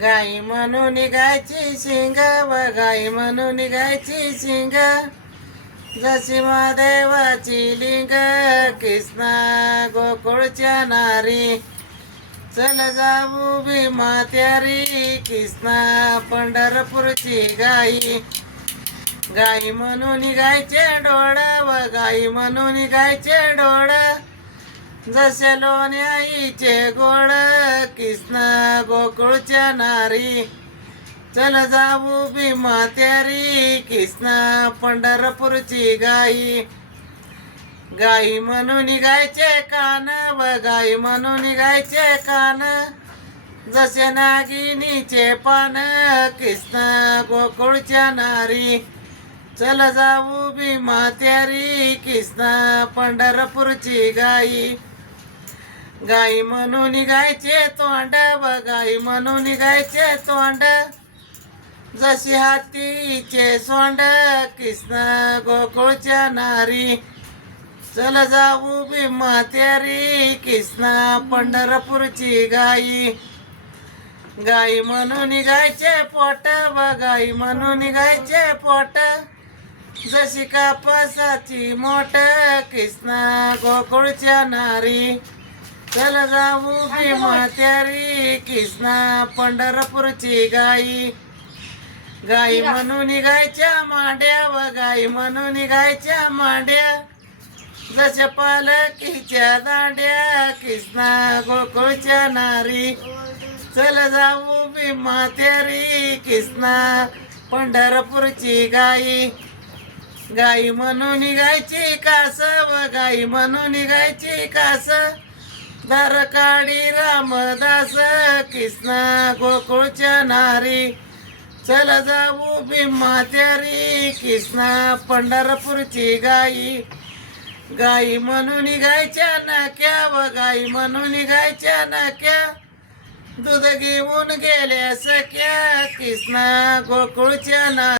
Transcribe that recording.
गाई म्हणून निघायची शिंग व गाई म्हणून निघायची शिंग जशी महादेवाची लिंग कृष्णा गोकुळच्या नारी चल जाऊ भीमा त्यारी कृष्णा पंढरपूरची गाई गाई म्हणून निघायचे डोळ व गाई म्हणून निघायचे डोळ जसे लोणी आईचे गोड कृष्णा गोकुळच्या नारी चल जाऊ भीमा त्यारी कृष्णा पंढरपूरची गाई गाई म्हणून निघायचे कान व गाई म्हणून निघायचे कान जसे नागिनीचे पान कृष्णा गोकुळच्या नारी चल जाऊ भीमा त्यारी कृष्णा पंढरपूरची गाई गाई म्हणून निघायचे तोंड व गाई म्हणून निघायचे तोंड जशी हातीचे सोंड कृष्णा गोकुळच्या नारी चल जाऊ भीमा त्यारी कृष्णा पंढरपूरची गाई गाई म्हणून निघायचे पोट व गाई म्हणून निघायचे पोट जशी कापसाची मोठ कृष्णा गोकुळच्या नारी चल जाऊ भीमा त्यारी कृष्णा पंढरपूरची गाई गाई म्हणून निघायच्या मांड्या व गाई म्हणून निघायच्या मांड्या जसे पालखीच्या दांड्या कृष्णा गोकुळच्या नारी चल जाऊ भीमा त्यारी कृष्णा पंढरपूरची गाई गाई म्हणून निघायची कास व गाई म्हणून निघायची कास दर काळी रामदास कृष्णा गोकुळच्या नारी चल जाऊ भीमा त्यारी कृष्णा पंढरपूरची गाई गाई म्हणून निघायच्या नाक्या व गाई म्हणून निघायच्या नाक्या दूध घेऊन गेल्या सख्या कृष्णा गोकुळच्या नारी